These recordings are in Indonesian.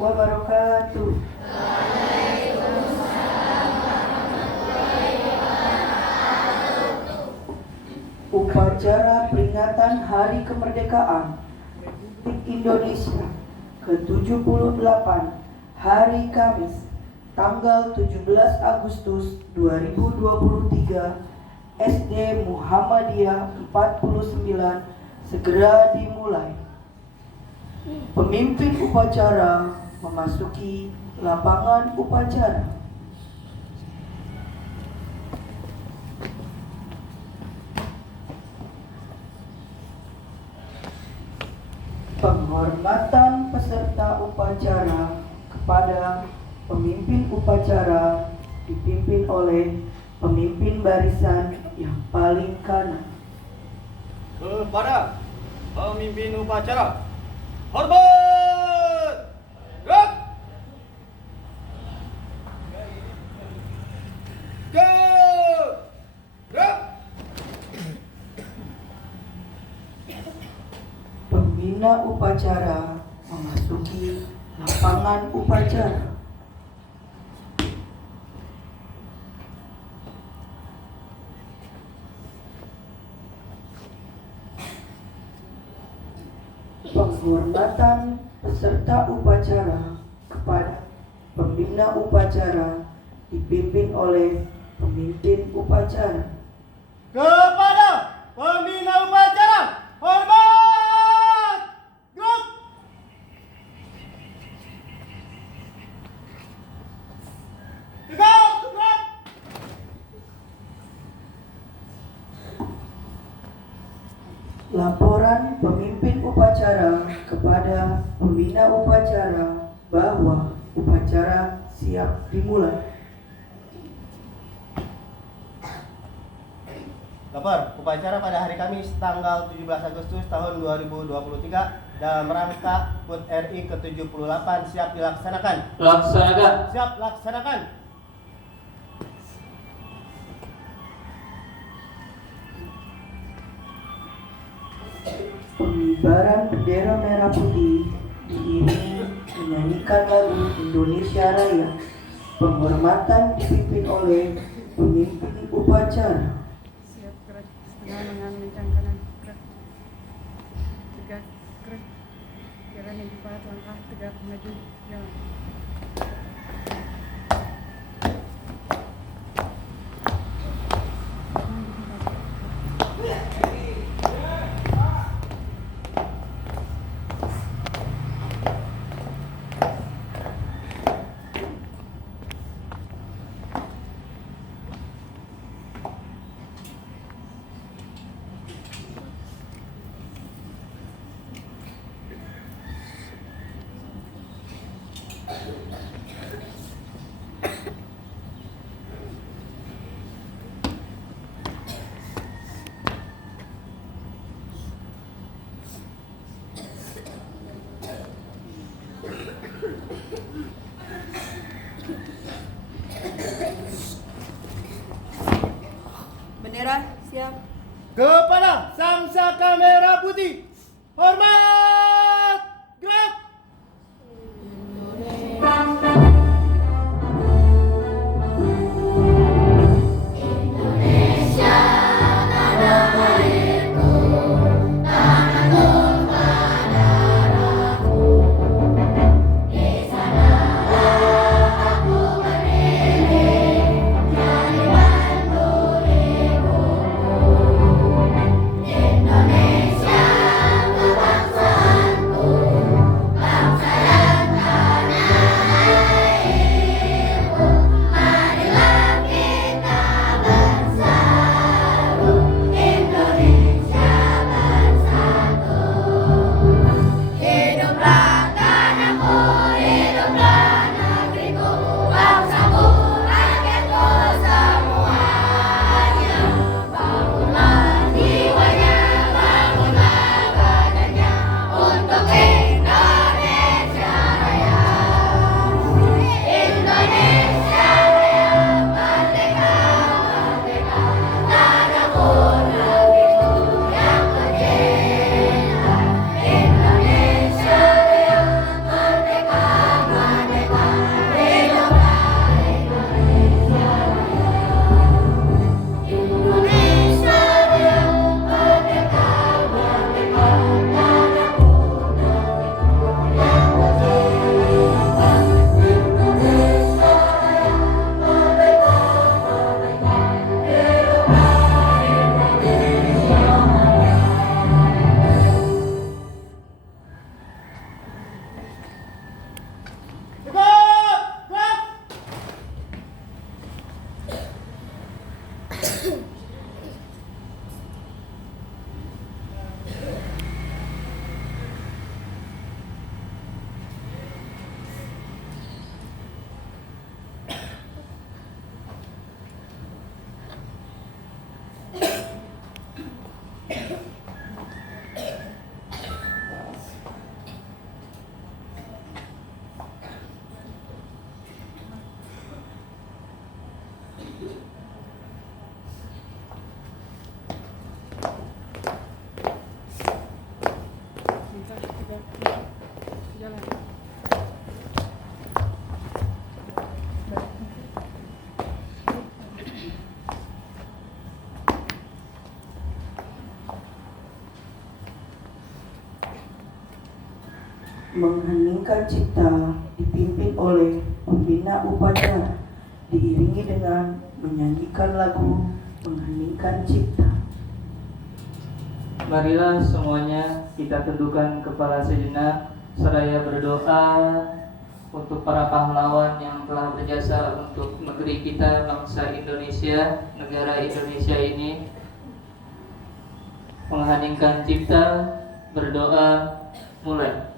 wabarakatuh. Upacara peringatan Hari Kemerdekaan Republik Indonesia ke-78 hari Kamis tanggal 17 Agustus 2023 SD Muhammadiyah 49 segera dimulai. Pemimpin upacara memasuki lapangan upacara. Penghormatan peserta upacara kepada pemimpin upacara dipimpin oleh pemimpin barisan yang paling kanan. Kepada pemimpin upacara, hormat! Gerak! Gerak! Pembina upacara memasuki lapangan upacara. Penghormatan peserta upacara kepada pembina upacara dipimpin oleh pemimpin upacara. Kepada pembina upacara, hormat! Gerak! Tegak! Gerak! Laporan pemimpin upacara kepada pembina upacara bahwa upacara siap dimulai. Lapor, upacara pada hari Kamis tanggal 17 Agustus tahun 2023 dalam rangka HUT RI ke-78 siap dilaksanakan. Laksanakan. Siap laksanakan. Pengibaran bendera merah putih diiringi menyanyikan lagu Indonesia Raya. Penghormatan dipimpin oleh pemimpin upacara. Siap gerak setengah lengan kencang kanan gerak tegak gerak jalan yang cepat langkah tegak maju jalan. Bendera siap. Kepada sang saka merah putih, hormat! Gerak! Indonesia, Langkah tegak lurus. Jalan. Mengheningkan cipta dipimpin oleh pembina upacara, diiringi dengan menyanyikan lagu mengheningkan cipta. Marilah semuanya kita tundukkan kepala sejenak seraya berdoa untuk para pahlawan yang telah berjasa untuk negeri kita, bangsa Indonesia, negara Indonesia ini. Mengheningkan cipta, berdoa, mulai.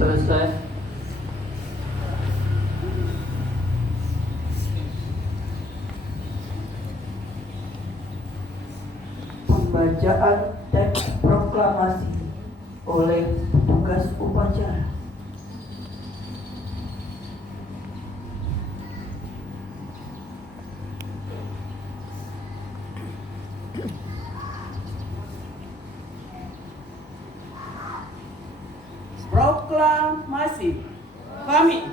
Selesai. Pembacaan teks proklamasi oleh petugas upacara. Proklamasi. Kami,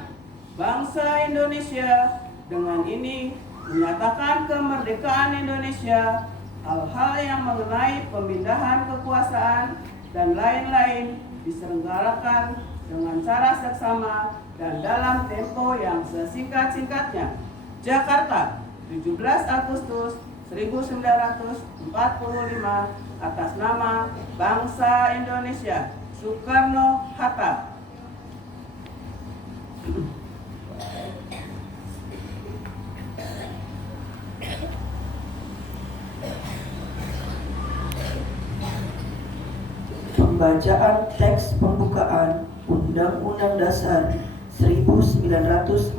bangsa Indonesia, dengan ini menyatakan kemerdekaan Indonesia, hal-hal yang mengenai pemindahan kekuasaan dan lain-lain diselenggarakan dengan cara seksama dan dalam tempo yang sesingkat-singkatnya. Jakarta, 17 Agustus 1945, atas nama bangsa Indonesia. Soekarno-Hatta. Pembacaan teks pembukaan Undang-Undang Dasar 1945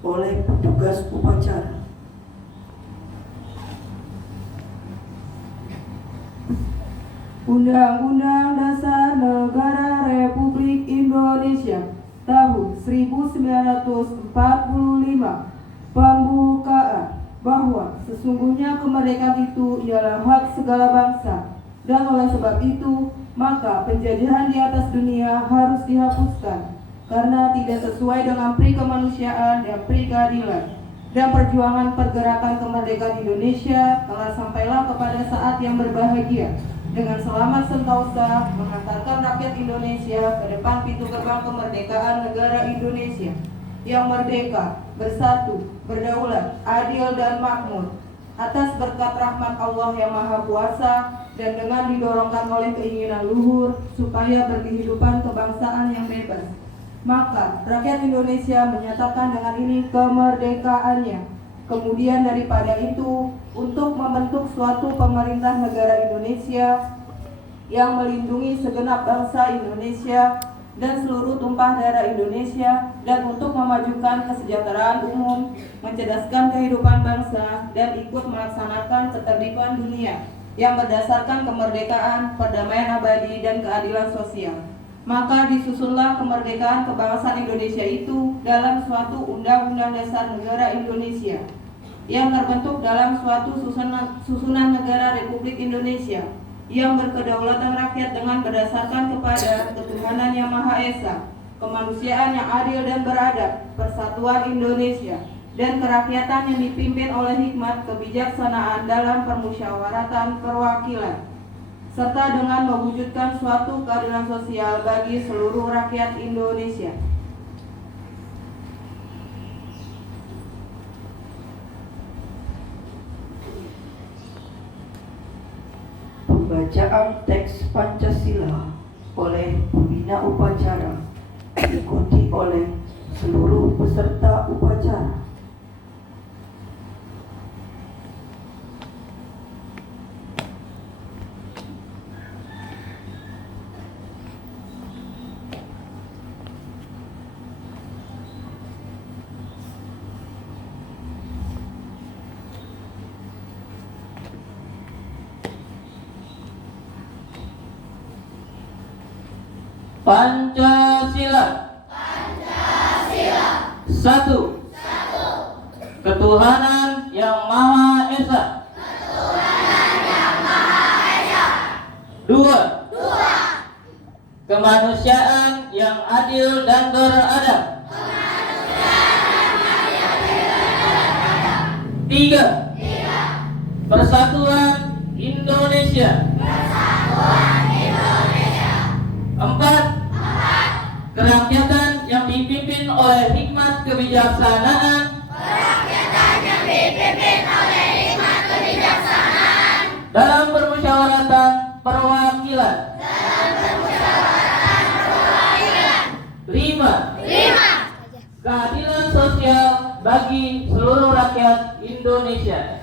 oleh petugas upacara. Undang-Undang Dasar Negara Republik Indonesia tahun 1945 pembukaan bahwa sesungguhnya kemerdekaan itu ialah hak segala bangsa, dan oleh sebab itu maka penjajahan di atas dunia harus dihapuskan karena tidak sesuai dengan pri kemanusiaan dan pri keadilan. Dan perjuangan pergerakan kemerdekaan Indonesia telah sampailah kepada saat yang berbahagia, dengan selamat sentosa mengantarkan rakyat Indonesia ke depan pintu gerbang kemerdekaan negara Indonesia yang merdeka, bersatu, berdaulat, adil dan makmur atas berkat rahmat Allah yang Maha Kuasa, dan dengan didorongkan oleh keinginan luhur supaya berkehidupan kebangsaan yang bebas, Maka rakyat Indonesia menyatakan dengan ini kemerdekaannya. Kemudian daripada itu, untuk membentuk suatu pemerintah negara Indonesia yang melindungi segenap bangsa Indonesia dan seluruh tumpah darah Indonesia, dan untuk memajukan kesejahteraan umum, mencerdaskan kehidupan bangsa, dan ikut melaksanakan ketertiban dunia yang berdasarkan kemerdekaan, perdamaian abadi, dan keadilan sosial. Maka disusunlah kemerdekaan kebangsaan Indonesia itu dalam suatu Undang-Undang Dasar Negara Indonesia yang terbentuk dalam suatu susunan negara Republik Indonesia yang berkedaulatan rakyat dengan berdasarkan kepada ketuhanan yang Maha Esa, kemanusiaan yang adil dan beradab, persatuan Indonesia, dan kerakyatan yang dipimpin oleh hikmat kebijaksanaan dalam permusyawaratan perwakilan, serta dengan mewujudkan suatu keadilan sosial bagi seluruh rakyat Indonesia. Pembacaan teks Pancasila oleh pembina upacara diikuti oleh seluruh peserta upacara. Pancasila. Satu. Ketuhanan yang Maha Esa. Dua. Kemanusiaan yang adil dan beradab. Tiga. Persatuan Indonesia. Empat. Kerakyatan yang dipimpin oleh hikmat kebijaksanaan. Dalam permusyawaratan perwakilan. Lima. Keadilan sosial bagi seluruh rakyat Indonesia.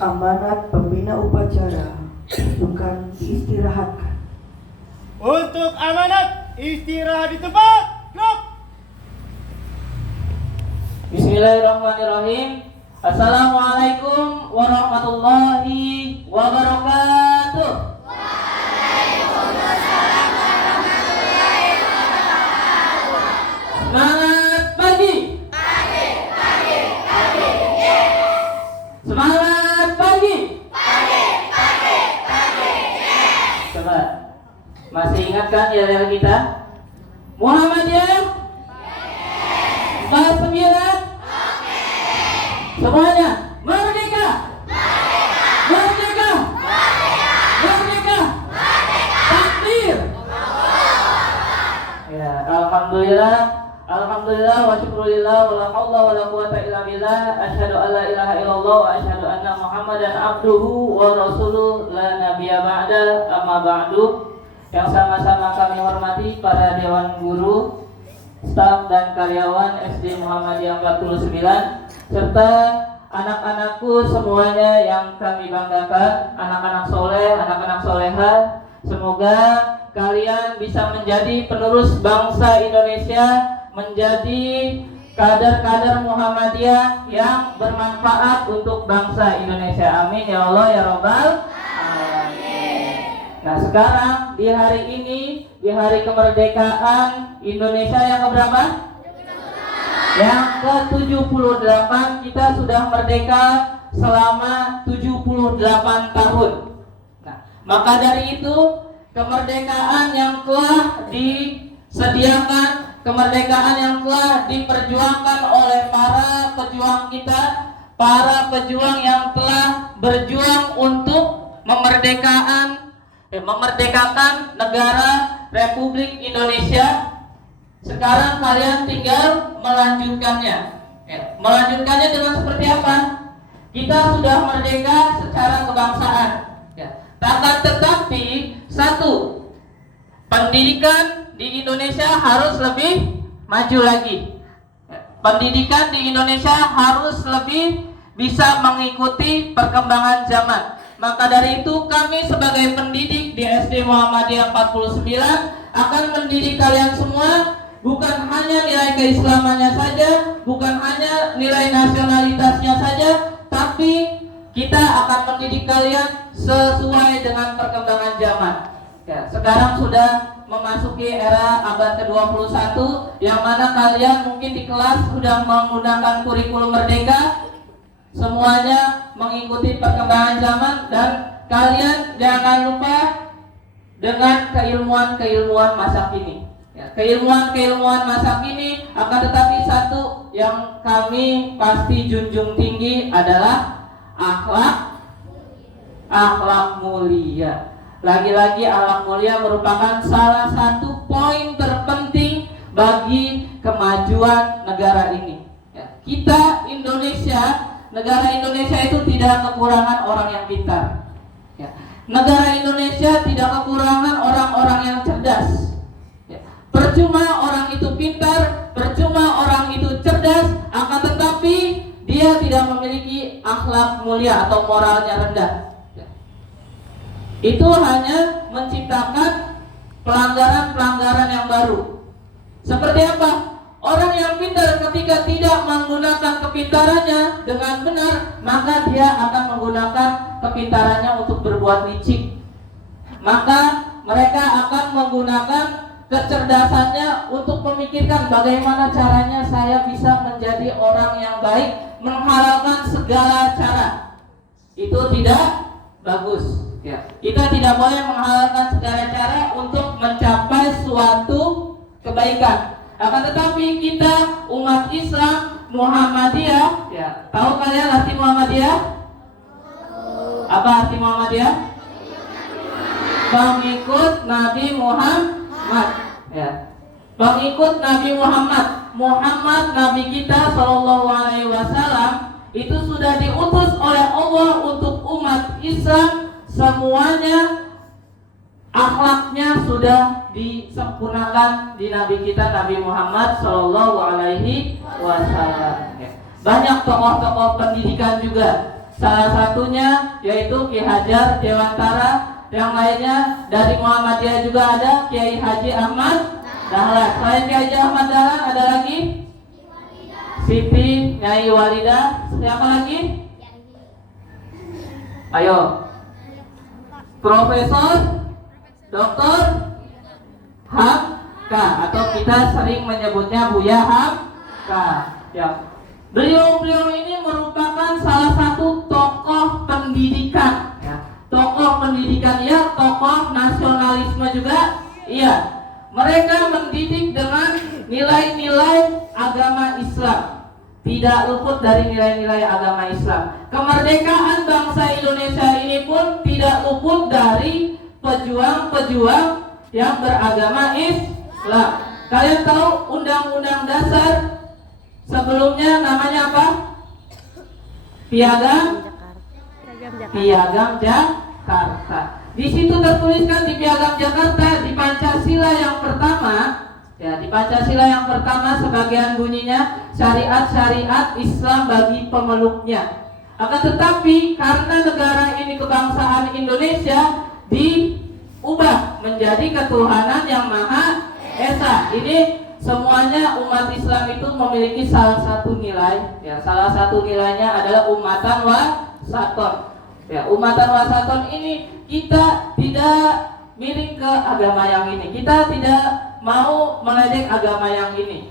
Amanat pembina upacara bukan diistirahatkan. Untuk amanat istirahat di tempat. Gerak. Bismillahirrahmanirrahim. Assalamualaikum warahmatullahi wabarakatuh. Semangat pagi. Semangat pagi. Coba masih ingatkan yel-yel kita? Muhammadiyah 49. Semuanya merdeka. Merdeka. Merdeka. Takbir. Ya, alhamdulillah. Alhamdulillah wa syukurillah wa la haula wa la quwata illa billah. Asyhadu an la ilaha illallah wa asyhadu anna Muhammadan abduhu wa rasuluh la nabiyya ba'da. Amma ba'du. Yang sama-sama kami hormati para dewan guru, staf dan karyawan SD Muhammadiyah 49 serta anak-anakku semuanya yang kami banggakan, anak-anak soleh, anak-anak soleha. Semoga kalian bisa menjadi penerus bangsa Indonesia, menjadi kader-kader Muhammadiyah yang bermanfaat untuk bangsa Indonesia. Amin ya Allah ya Rabbal alamin. Nah, sekarang di hari ini, di hari kemerdekaan Indonesia yang keberapa? Yang ke-78. Kita sudah merdeka selama 78 tahun. Nah, maka dari itu kemerdekaan yang telah disediakan, kemerdekaan yang telah diperjuangkan oleh para pejuang kita, para pejuang yang telah berjuang untuk memerdekakan negara Republik Indonesia. Sekarang kalian tinggal melanjutkannya. Melanjutkannya dengan seperti apa? Kita sudah merdeka secara kebangsaan. Akan tetapi satu, pendidikan di Indonesia harus lebih maju lagi. Pendidikan di Indonesia harus lebih bisa mengikuti perkembangan zaman. Maka dari itu kami sebagai pendidik di SD Muhammadiyah 49 akan mendidik kalian semua, bukan hanya nilai keislamannya saja, bukan hanya nilai nasionalitasnya saja, tapi kita akan mendidik kalian sesuai dengan perkembangan zaman. Sekarang sudah memasuki era abad ke-21, yang mana kalian mungkin di kelas sudah menggunakan kurikulum merdeka, semuanya mengikuti perkembangan zaman, dan kalian jangan lupa dengan keilmuan masa kini. Keilmuan masa kini, akan tetapi satu yang kami pasti junjung tinggi adalah akhlak mulia. Lagi-lagi akhlak mulia merupakan salah satu poin terpenting bagi kemajuan negara ini. Kita Indonesia, negara Indonesia itu tidak kekurangan orang yang pintar. Negara Indonesia tidak kekurangan orang-orang yang cerdas. Percuma orang itu pintar, percuma orang itu cerdas, akan tetapi dia tidak memiliki akhlak mulia atau moralnya rendah. Itu hanya menciptakan pelanggaran-pelanggaran yang baru. Seperti apa? Orang yang pintar ketika tidak menggunakan kepintarannya dengan benar, maka dia akan menggunakan kepintarannya untuk berbuat licik. Maka mereka akan menggunakan kecerdasannya untuk memikirkan bagaimana caranya saya bisa menjadi orang yang baik, menghalalkan segala cara. Itu tidak bagus. Kita tidak boleh menghalalkan segala cara untuk mencapai suatu kebaikan. Akan tetapi kita umat Islam Muhammadiyah, tahu kalian arti Muhammadiyah? Apa arti Muhammadiyah? Pengikut Nabi Muhammad. Pengikut Nabi Muhammad. Muhammad Nabi kita Shallallahu Alaihi Wasallam itu sudah diutus oleh Allah untuk umat Islam, semuanya akhlaknya sudah disempurnakan di Nabi kita Nabi Muhammad Shallallahu Alaihi Wasallam. Banyak tokoh-tokoh pendidikan juga. Salah satunya yaitu Ki Hajar Dewantara. Yang lainnya dari Muhammadiyah juga ada Kiai Haji Ahmad Dahlan. Selain Kiai Haji Ahmad Dahlan ada lagi Siti Nyai Walidah. Siapa lagi? Ayo. Profesor Dr. Hamka, atau kita sering menyebutnya Buya Hamka. Beliau ini merupakan salah satu tokoh pendidikan. Tokoh pendidikan ya, tokoh nasionalisme juga iya. Mereka mendidik dengan nilai-nilai agama Islam, tidak luput dari nilai-nilai agama Islam. Kemerdekaan bangsa Indonesia ini pun tidak luput dari pejuang-pejuang yang beragama Islam. Kalian tahu Undang-Undang Dasar sebelumnya namanya apa? Piagam Jakarta. Di situ tertuliskan di Piagam Jakarta, di Pancasila yang pertama, di Pancasila yang pertama sebagian bunyinya syariat-syariat Islam bagi pemeluknya. Akan tetapi karena negara ini kebangsaan Indonesia diubah menjadi ketuhanan yang Maha Esa. Ini semuanya umat Islam itu memiliki salah satu nilai. Salah satu nilainya adalah umatan wasaton. Umatan wasaton ini kita tidak miring ke agama yang ini. Kita tidak mau meledek agama yang ini.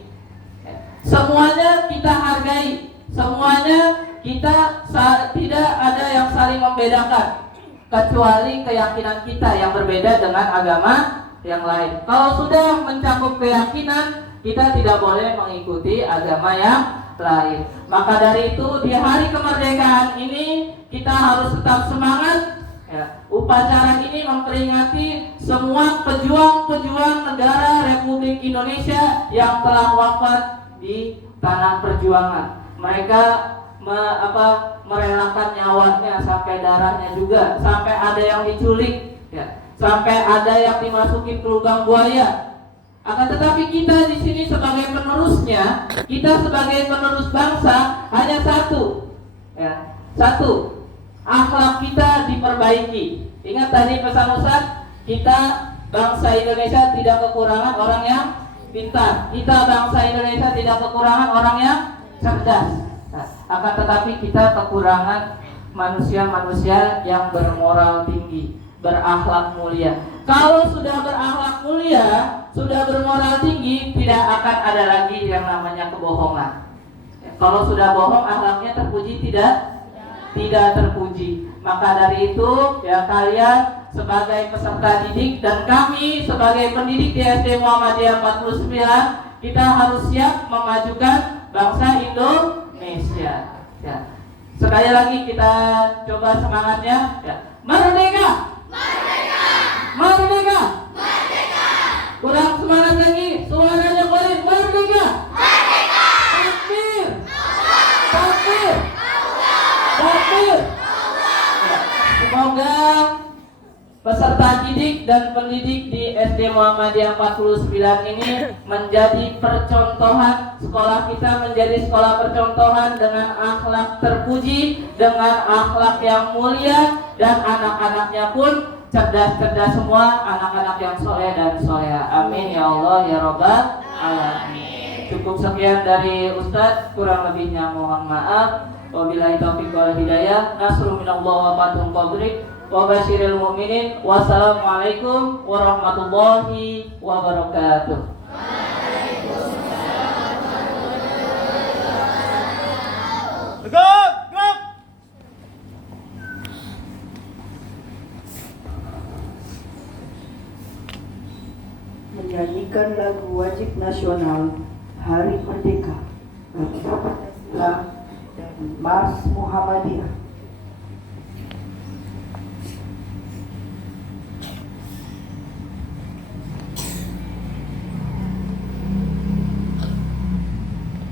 Semuanya kita hargai. Semuanya kita tidak ada yang saling membedakan. kecuali keyakinan kita yang berbeda dengan agama yang lain. Kalau sudah mencakup keyakinan, kita tidak boleh mengikuti agama yang lain. Maka dari itu di hari kemerdekaan ini kita harus tetap semangat. Ya, upacara ini memperingati semua pejuang-pejuang negara Republik Indonesia yang telah wafat di tanah perjuangan. Mereka merelakan nyawanya sampai darahnya juga, sampai ada yang diculik, ya, sampai ada yang dimasukin ke lubang buaya. Akan tetapi kita di sini sebagai penerusnya, kita sebagai penerus bangsa hanya satu, ya, satu. Akhlak kita diperbaiki. Ingat tadi pesan Ustaz, kita bangsa Indonesia tidak kekurangan orang yang pintar. Kita bangsa Indonesia tidak kekurangan orang yang cerdas. Nah, akan tetapi kita kekurangan manusia-manusia yang bermoral tinggi, berakhlak mulia. Kalau sudah berakhlak mulia, sudah bermoral tinggi, tidak akan ada lagi yang namanya kebohongan. Ya, kalau sudah bohong, akhlaknya terpuji tidak terpuji. Maka dari itu ya, kalian sebagai peserta didik dan kami sebagai pendidik di SD Muhammadiyah 49, kita harus siap memajukan bangsa Indonesia. Ya. Sekali lagi kita coba semangatnya, ya. Merdeka! Merdeka! Merdeka! Merdeka! Kurang semangat lagi, suaranya kuat. Merdeka! Merdeka! Takbir! Takbir! Takbir! Semoga peserta didik dan pendidik di SD Muhammadiyah 49 ini menjadi percontohan, sekolah kita menjadi sekolah percontohan dengan akhlak terpuji, dengan akhlak yang mulia, dan anak-anaknya pun cerdas-cerdas semua, anak-anak yang soleh dan soleha. Amin ya Allah ya Rabbal alamin. Cukup sekian dari Ustadz, kurang lebihnya mohon maaf. Wabillahi taufiq wal hidayah. Nasrun minallah wa fathun qarib. Wa basyiril mu'minin. Wassalamualaikum warahmatullahi wabarakatuh. Tegak! Gerak! Menyanyikan lagu wajib nasional Hari Merdeka bagi Pancasila dan Mars Muhammadiyah.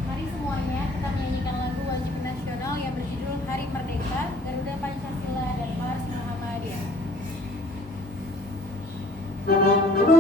Mari semuanya kita menyanyikan lagu wajib nasional yang berjudul Hari Merdeka, Garuda Pancasila dan Mars Muhammadiyah. Merdeka!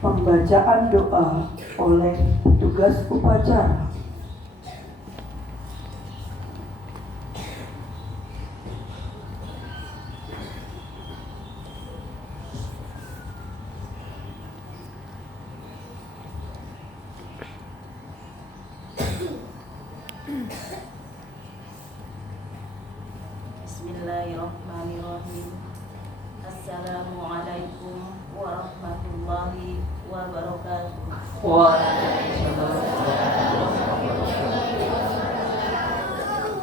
Pembacaan doa oleh petugas upacara. Bismillahirrahmanirrahim. Assalamualaikum warahmatullahi wabarakatuh.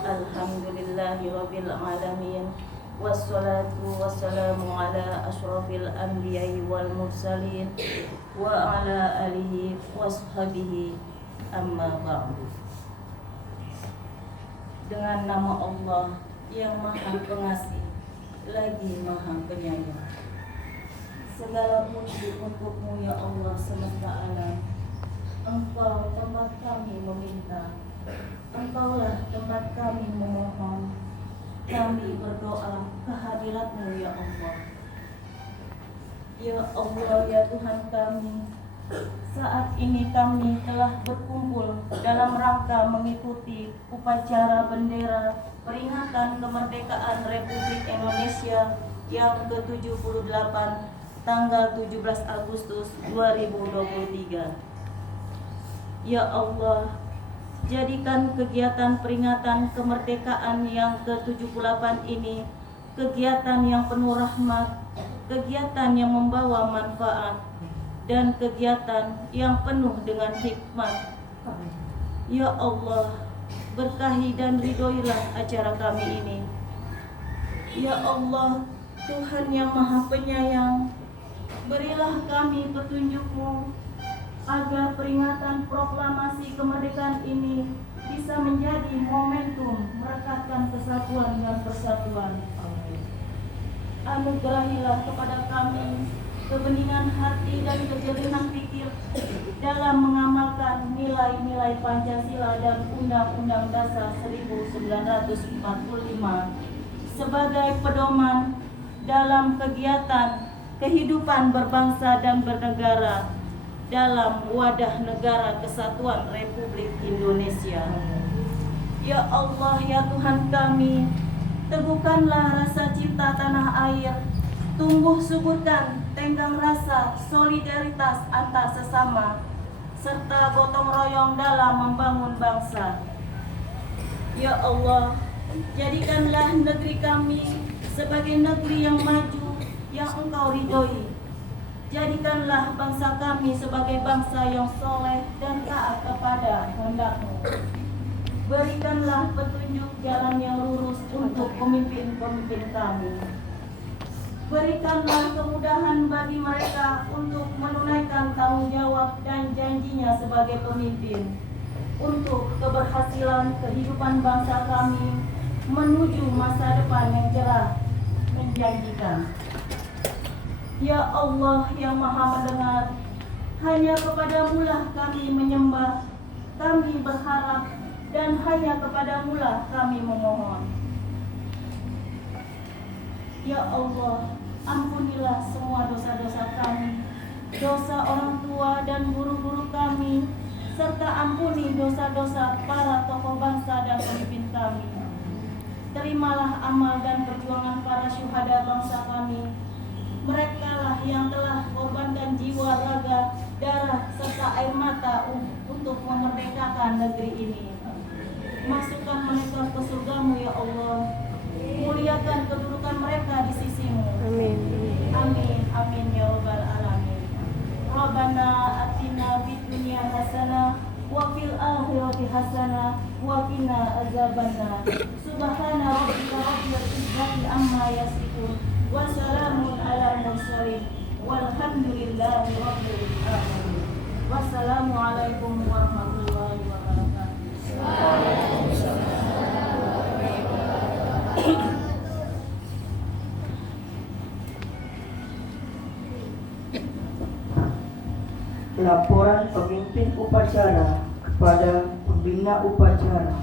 Alhamdulillahirabbil alamin. Wassalatu wassalamu ala asyrafil anbiya'i wal mursalin wa ala alihi washabihi amma ba'du. Dengan nama Allah yang Maha Pengasih lagi Maha Penyayang, segala puji untukmu ya Allah semesta alam. Engkau tempat kami meminta, Engkaulah tempat kami memohon. Kami berdoa kehadirat-Mu ya Allah. Ya Allah, ya Tuhan kami, saat ini kami telah berkumpul dalam rangka mengikuti upacara bendera peringatan kemerdekaan Republik Indonesia yang ke-78 tanggal 17 Agustus 2023. Ya Allah, jadikan kegiatan peringatan kemerdekaan yang ke-78 ini kegiatan yang penuh rahmat, kegiatan yang membawa manfaat, dan kegiatan yang penuh dengan hikmat. Ya Allah, berkahi dan ridhoilah acara kami ini. Ya Allah, Tuhan yang Maha Penyayang, berilah kami petunjuk-Mu agar peringatan proklamasi kemerdekaan ini bisa menjadi momentum merekatkan kesatuan dan persatuan. Anugerahilah kepada kami kebeningan hati dan kejelinan pikir dalam mengamalkan nilai-nilai Pancasila dan Undang-Undang Dasar 1945 sebagai pedoman dalam kegiatan kehidupan berbangsa dan bernegara dalam wadah negara kesatuan Republik Indonesia. Ya Allah, ya Tuhan kami, teguhkanlah rasa cinta tanah air, tumbuh suburkan tenggang rasa solidaritas antar sesama, serta gotong royong dalam membangun bangsa. Ya Allah, jadikanlah negeri kami sebagai negeri yang maju, yang Engkau ridhoi. Jadikanlah bangsa kami sebagai bangsa yang soleh dan taat kepada kehendak-Mu. Berikanlah petunjuk jalan yang lurus untuk pemimpin-pemimpin kami. Berikanlah kemudahan bagi mereka untuk menunaikan tanggung jawab dan janjinya sebagai pemimpin, untuk keberhasilan kehidupan bangsa kami menuju masa depan yang cerah menjanjikan. Ya Allah yang Maha Mendengar, hanya kepadamu-lah kami menyembah, kami berharap, dan hanya kepadamu-lah kami memohon. Ya Allah, ampunilah semua dosa-dosa kami, dosa orang tua dan guru-guru kami, serta ampuni dosa-dosa para tokoh bangsa dan pemimpin kami. Terimalah amal dan perjuangan para syuhada bangsa kami. Merekalah yang telah korbankan jiwa, raga, darah, serta air mata untuk memerdekakan negeri ini. Masukkan mereka ke surga-Mu ya Allah. Muliakan kedudukan mereka di sisi-Mu. Amin. Amin. Amin ya Rabbal Alamin. Rabbana atina fid dunya hasanah wa fil akhirati hasanah wa qina azabannar. Subhana rabbika rabbil izzati amma yasifun. Wassalamun ala mursalin walhamdulillahi rabbil alamin. Wassalamualaikum warahmatullahi wabarakatuh. Laporan pemimpin upacara kepada pembina upacara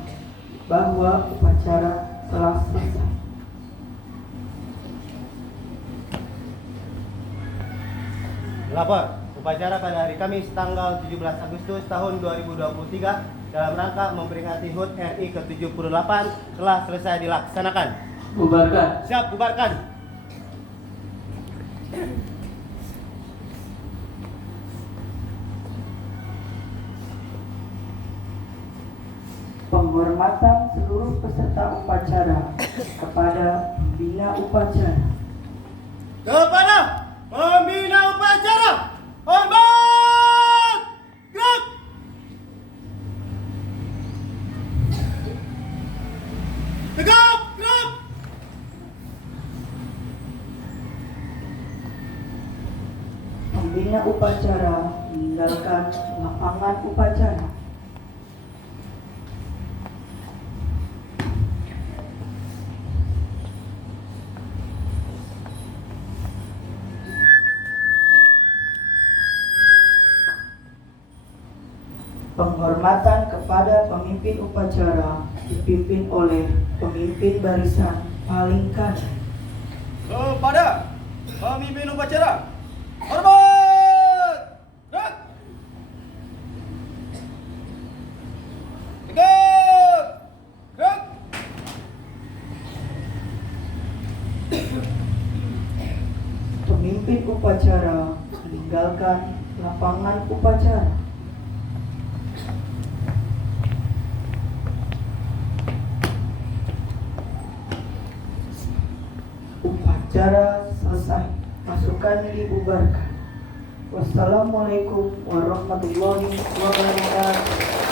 bahwa upacara telah selesai. Lapor, upacara pada hari Kamis tanggal 17 Agustus tahun 2023 dalam rangka memperingati HUT RI ke-78 telah selesai dilaksanakan. Bubarkan. Siap, bubarkan. Penghormatan seluruh peserta upacara kepada pembina upacara. Kepada pembina upacara, hormat, gerak. Tegap, gerak. Pembina upacara meninggalkan lapangan upacara. Penghormatan kepada pemimpin upacara dipimpin oleh pemimpin barisan paling kanan. Kepada pemimpin upacara, hormat, gerak. Tegap, gerak. Pemimpin upacara meninggalkan lapangan upacara. Upacara selesai, pasukan dibubarkan. Wassalamualaikum warahmatullahi wabarakatuh.